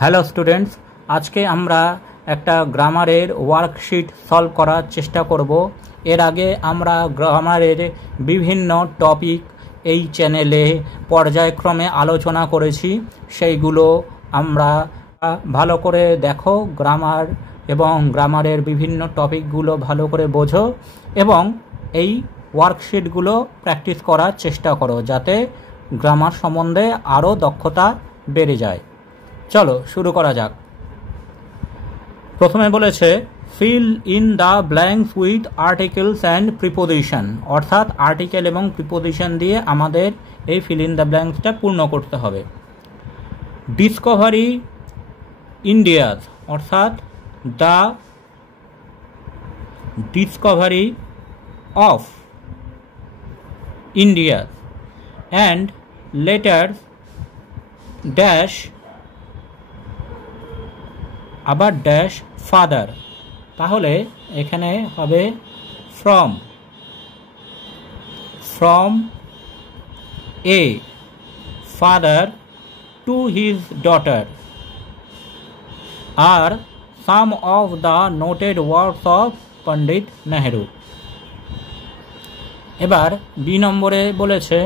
Hello students, আজকে আমরা একটা গ্রামারের ওয়ার্কশিট সলভ করার চেষ্টা করব। এর আগে আমরা গ্রামারের বিভিন্ন টপিক এই চ্যানেলে পর্যায়ক্রমে আলোচনা করেছি, সেইগুলো আমরা ভালো করে দেখো, গ্রামার এবং গ্রামারের বিভিন্ন টপিকগুলো ভালো করে বোঝো এবং এই ওয়ার্কশিটগুলো প্র্যাকটিস করার চেষ্টা করো যাতে গ্রামার সম্বন্ধে আরও দক্ষতা বেড়ে যায়। চলো শুরু করা যাক। প্রথমে বলেছে fill in the blanks with articles and preposition, অর্থাৎ আর্টিকেল এবং প্রিপোজিশন দিয়ে আমাদের এই ফিল ইন দ্য ব্ল্যাঙ্কসটা পূর্ণ করতে হবে। ডিসকভারি ইন্ডিয়াস, অর্থাৎ the discovery of India and letter dash আবার ড্যাশ ফাদার, তাহলে এখানে হবে from a father to his daughter are some of the noted works of Pandit Nehru. এবার বি নম্বরে বলেছে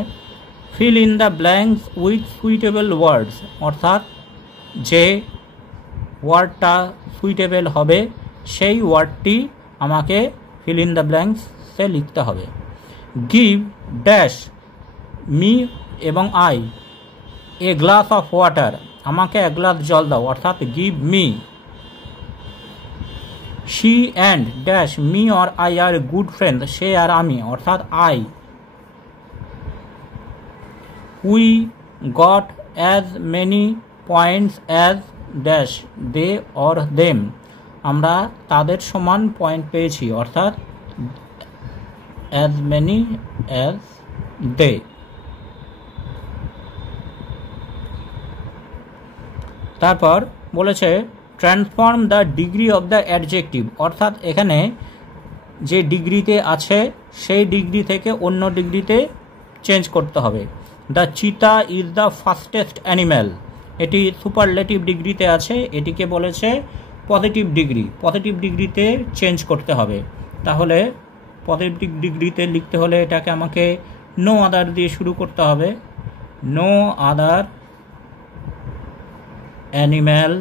fill in the blanks with suitable words, অর্থাৎ যে ওয়ার্ডটা সুইটেবল হবে সেই ওয়ার্ডটি আমাকে ফিল ইন দ্য ব্ল্যাঙ্কসে লিখতে হবে। গিভ ড্যাশ মি এবং I a glass of water, আমাকে এক গ্লাস জল দাও, অর্থাৎ give me. She and dash me or I are good friend, সে আর আমি, অর্থাৎ I. We got as many points as dash they or them, আমরা তাদের সমান পয়েন্ট পেয়েছি, অর্থাৎ অ্যাজ মেনি অ্যাজ দে। তারপর বলেছে transform the degree of the adjective, অর্থাৎ এখানে যে ডিগ্রিতে আছে সেই ডিগ্রি থেকে অন্য ডিগ্রিতে চেঞ্জ করতে হবে। দ্য চিতা ইজ দ্য ফাস্টেস্ট অ্যানিম্যাল, এটি সুপারলেটিভ ডিগ্রিতে আছে, এটিকে বলেছে পজিটিভ ডিগ্রি, পজিটিভ ডিগ্রিতে চেঞ্জ করতে হবে। তাহলে পজিটিভ ডিগ্রিতে লিখতে হলে এটাকে আমাকে নো আদার দিয়ে শুরু করতে হবে। No other animal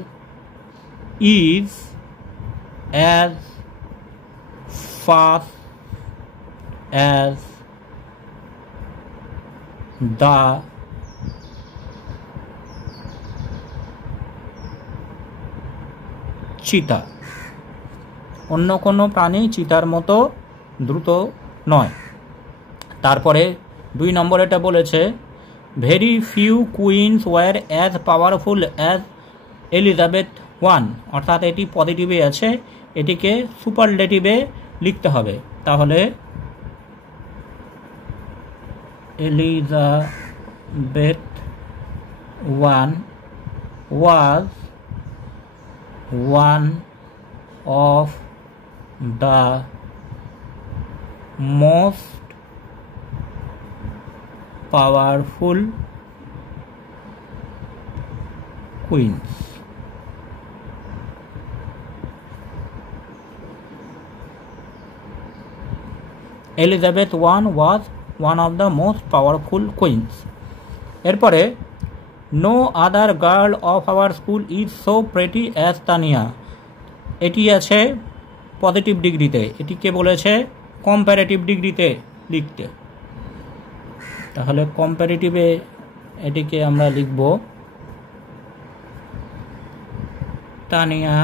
is as fast as the cheetah, অন্য কোনো প্রাণী চিতার মতো দ্রুত নয়। তারপরে 2 নম্বর এটা বলেছে very few queens war as powerful as Elizabeth one, অর্থাৎ এটি পজিটিভে আছে, এটিকে সুপারলেটিভে লিখতে হবে। তাহলে Elizabeth one was one of the most powerful queens. Elizabeth I was one of the most powerful queens. এরপরে no other girl of our school is so pretty as Tania, এটি আছে পজিটিভ ডিগ্রিতে, এটিকে বলেছে কম্প্যারেটিভ ডিগ্রিতে লিখতে। তাহলে কম্প্যারেটিভে এটিকে আমরা লিখব তানিয়া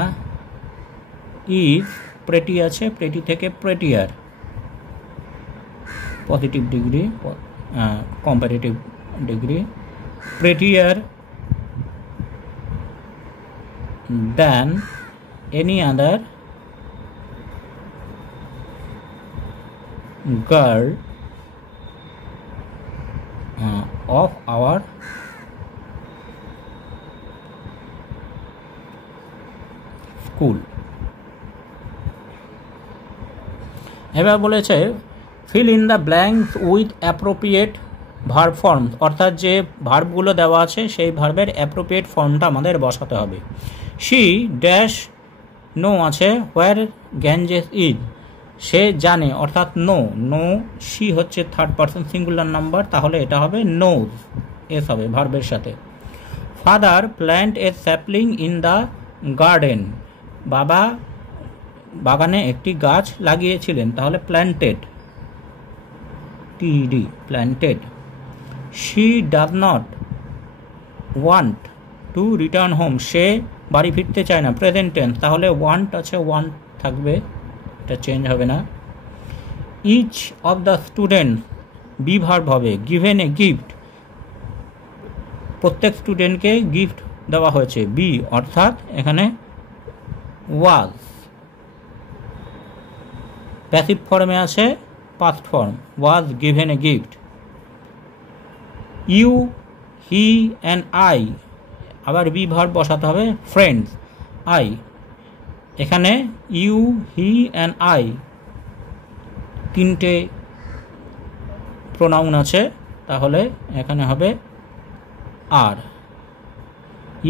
ইজ, প্রেটি আছে, প্রেটি থেকে prettier, positive degree, comparative degree, prettier than any other girl of our school. এবার বলেছে fill in the blanks with appropriate verb form, অর্থাৎ যে ভার্বগুলো দেওয়া আছে সেই ভার্বের অ্যাপ্রোপ্রিয়েট ফর্মটা আমাদের বসাতে হবে। শি ড্যাশ নো আছে হোয়ার গ্যাঞ্জেস ইজ, সে জানে অর্থাৎ নো, নো শি হচ্ছে থার্ড পারসন সিঙ্গুলার নাম্বার, তাহলে এটা হবে নোজ, এস হবে ভার্বের সাথে। Father plant a sapling in the garden, বাবা বাগানে একটি গাছ লাগিয়েছিলেন, তাহলে প্ল্যান্টেড, টিডি planted. She does not want to return home, সে বাড়ি ফিরতে চায় না, প্রেজেন্ট টেন্স, তাহলে ওয়ান্ট আছে ওয়ান্ট থাকবে, এটা চেঞ্জ হবে না। Each of the students be verb হবে, গিভেন এ গিফট, প্রত্যেক স্টুডেন্টকে গিফট দেওয়া হয়েছে, বি অর্থাৎ এখানে ওয়াজ। প্যাসিভ ফর্মে আছে past form, was given a gift. You he and I, আবার বি ভার্ব বসাতে হবে, ফ্রেন্ডস, আই, এখানে ইউ হি অ্যান্ড আই তিনটে প্রোনাউন আছে, তাহলে এখানে হবে are,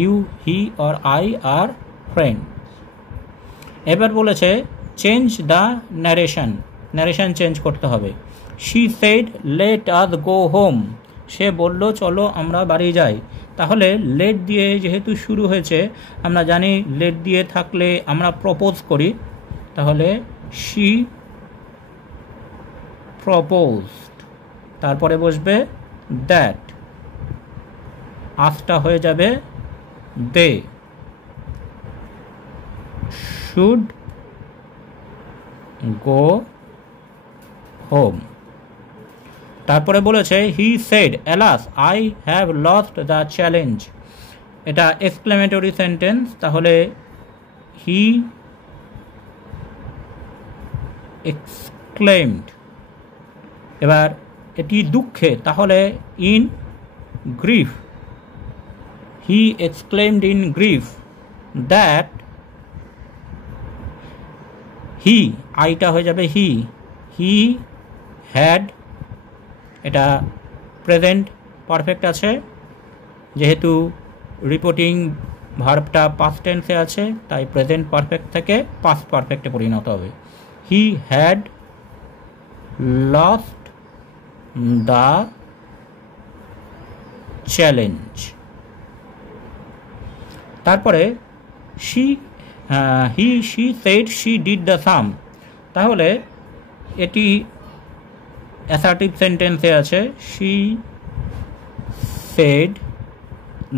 you he or I are friend. এবার বলেছে change the narration, narration change করতে হবে। She said let us go home, সে বলল চলো আমরা বাড়ি যাই, তাহলে লেট দিয়ে যেহেতু শুরু হয়েছে, আমরা জানি লেট দিয়ে থাকলে আমরা প্রপোজ করি, তাহলে শি প্রপোজড, তারপরে বসবে দ্যাট, আসটা হয়ে যাবে দে, শুড গো হোম। তারপরে বলেছে he said alas I have lost the challenge, এটা এক্সক্লেমেটরি সেন্টেন্স, তাহলে হি এক্সক্লেমড। এবার এটি দুঃখে, তাহলে in grief, he exclaimed in grief that, he আইটা হয়ে যাবে হি, হি হ্যাড, এটা প্রেজেন্ট পারফেক্ট আছে, যেহেতু রিপোর্টিং ভার্বটা পাস্ট টেন্সে আছে তাই প্রেজেন্ট পারফেক্ট থেকে পাস্ট পারফেক্টে পরিণত হবে। He had lost the challenge. তারপরে she said she did the same, তাহলে এটি অ্যাসার্টিভ সেন্টেন্সে আছে, শি সেড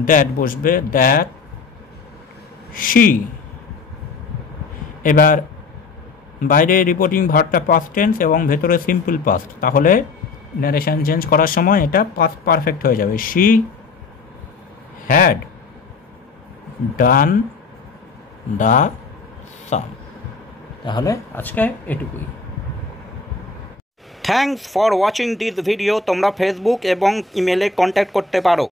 দ্যাট বসবে, দ্যাট শি। এবার বাইরে রিপোর্টিং ভার্বটা পাস্ট টেন্স এবং ভেতরে সিম্পল পাস্ট, তাহলে ন্যারেশন চেঞ্জ করার সময় এটা পাস্ট পারফেক্ট হয়ে যাবে, she had done the same. তাহলে আজকে এটুকুই। Thanks for watching this video. তোমরা ফেসবুক এবং ইমেলে কন্ট্যাক্ট করতে পারো।